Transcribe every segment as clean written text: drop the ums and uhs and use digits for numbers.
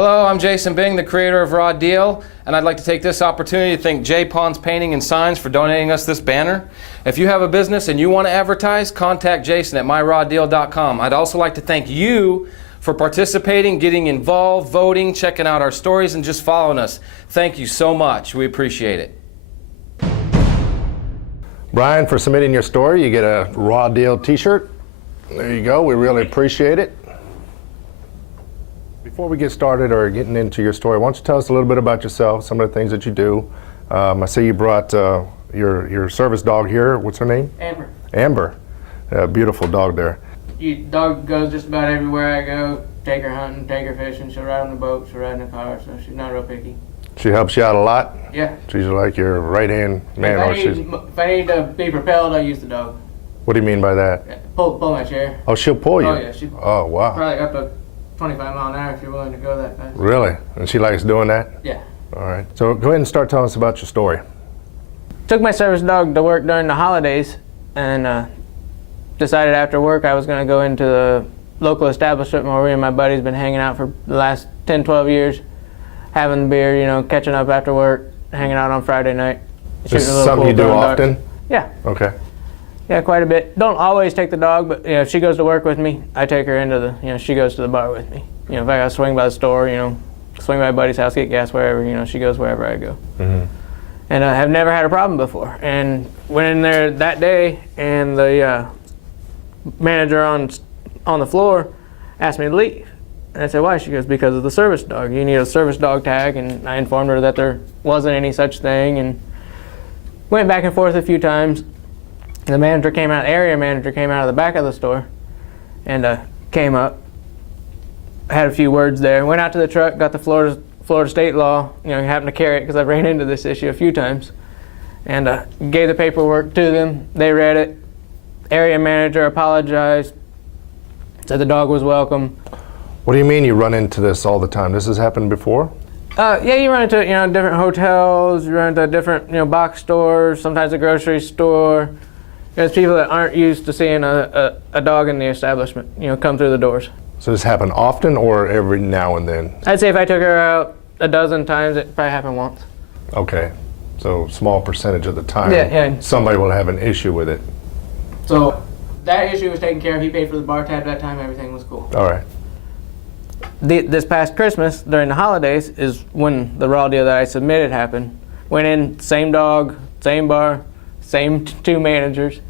Hello, I'm Jason Bing, the creator of Raw Deal, and I'd like to take this opportunity to thank J. Pons Painting and Signs for donating us this banner. If you have a business and you want to advertise, contact Jason at myrawdeal.com. I'd also like to thank you for participating, getting involved, voting, checking out our stories, and just following us. Thank you so much. We appreciate it. Brian, for submitting your story, you get a Raw Deal t-shirt. There you go. We really appreciate it. Before we get started or getting into your story, why don't you tell us a little bit about yourself, some of the things that you do. I see you brought your service dog here. What's her name? Amber. Amber. Beautiful dog there. Dog goes just about everywhere I go. Take her hunting, take her fishing. She'll ride on the boat, she'll ride in the car, so she's not real picky. She helps you out a lot? Yeah. She's like your right-hand man. If I need to be propelled, I use the dog. What do you mean by that? Yeah, pull my chair. Oh, she'll pull you? Oh, yeah. Oh, wow. Probably up to 25 mile an hour if you're willing to go that fast. Really? And she likes doing that? Yeah. All right. So go ahead and start telling us about your story. Took my service dog to work during the holidays and decided after work I was going to go into the local establishment where me and my buddies been hanging out for the last 10, 12 years, having the beer, you know, catching up after work, hanging out on Friday night. This is something you do often? Yeah. Okay. Yeah, quite a bit. Don't always take the dog, but you know, if she goes to work with me, I take her into the, you know, she goes to the bar with me. You know, if I gotta swing by the store, you know, swing by my buddy's house, get gas, wherever, you know, she goes wherever I go. Mm-hmm. And I have never had a problem before. And went in there that day, and the manager on the floor asked me to leave. And I said, why? She goes, because of the service dog. You need a service dog tag. And I informed her that there wasn't any such thing, and went back and forth a few times. The manager came out, area manager came out of the back of the store and came up, had a few words there, went out to the truck, got the Florida state law, you know, happened to carry it because I've ran into this issue a few times, and gave the paperwork to them. They read it. Area manager apologized, said the dog was welcome. What do you mean you run into this all the time? This has happened before? Yeah, you run into, you know, different hotels, you run into different, you know, box stores, sometimes a grocery store. There's people that aren't used to seeing a dog in the establishment, you know, come through the doors. So does this happen often or every now and then? I'd say if I took her out a dozen times, it probably happened once. Okay, so small percentage of the time, yeah. Somebody will have an issue with it. So that issue was taken care of. He paid for the bar tab that time. Everything was cool. All right. This past Christmas, during the holidays, is when the Raw Deal that I submitted happened. Went in, same dog, same bar, same two managers.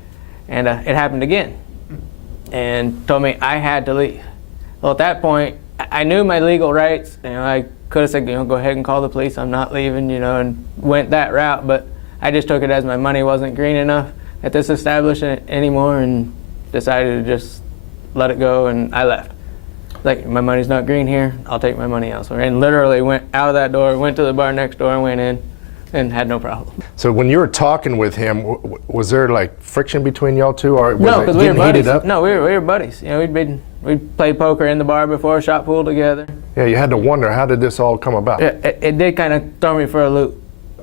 And it happened again, and told me I had to leave. Well, at that point, I knew my legal rights. You know, I could have said, you know, go ahead and call the police. I'm not leaving, you know, and went that route. But I just took it as my money wasn't green enough at this establishment anymore, and decided to just let it go. And I left. Like, my money's not green here. I'll take my money elsewhere. And literally went out of that door, went to the bar next door, and went in. And had no problem. So when you were talking with him, was there like friction between y'all two, or was no, it because we were getting buddies. heated up? No, we were buddies. You know, we'd played poker in the bar before, shot pool together. Yeah, you had to wonder, how did this all come about? It did kind of throw me for a loop.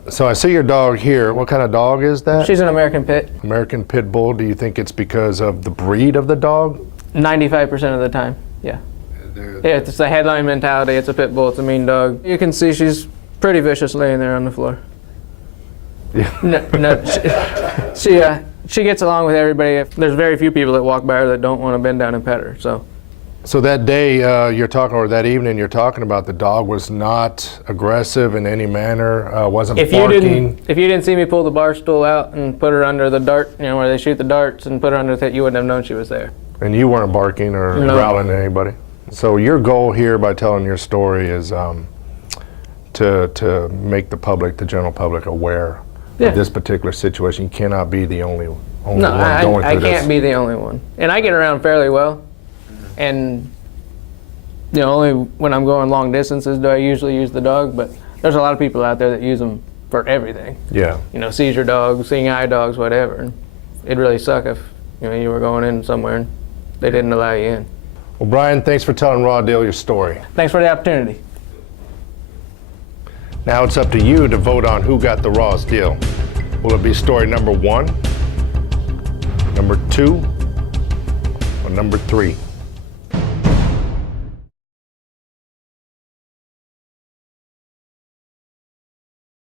So I see your dog here. What kind of dog is that? She's an American Pit. American Pit Bull. Do you think it's because of the breed of the dog? 95% of the time, yeah. Yeah, it's the headline mentality. It's a pit bull. It's a mean dog. You can see she's pretty vicious laying there on the floor. Yeah. She gets along with everybody. There's very few people that walk by her that don't want to bend down and pet her. So that day you're talking, or that evening you're talking about, the dog was not aggressive in any manner, wasn't barking. If you didn't see me pull the bar stool out and put her under the dart, you know, where they shoot the darts, and put her under that, you wouldn't have known she was there. And you weren't barking or growling at anybody. So your goal here by telling your story is to make the public, the general public, aware. Yeah. Of this particular situation. You cannot be the only one going I through can't this. be the only one. And I get around fairly well. And you know, only when I'm going long distances do I usually use the dog, but there's a lot of people out there that use them for everything. Yeah. You know, seizure dogs, seeing eye dogs, whatever. And it'd really suck if, you know, you were going in somewhere and they didn't allow you in. Well, Brian, thanks for telling Raw Deal your story. Thanks for the opportunity. Now it's up to you to vote on who got the rawest deal. Will it be story number 1, number 2, or number 3?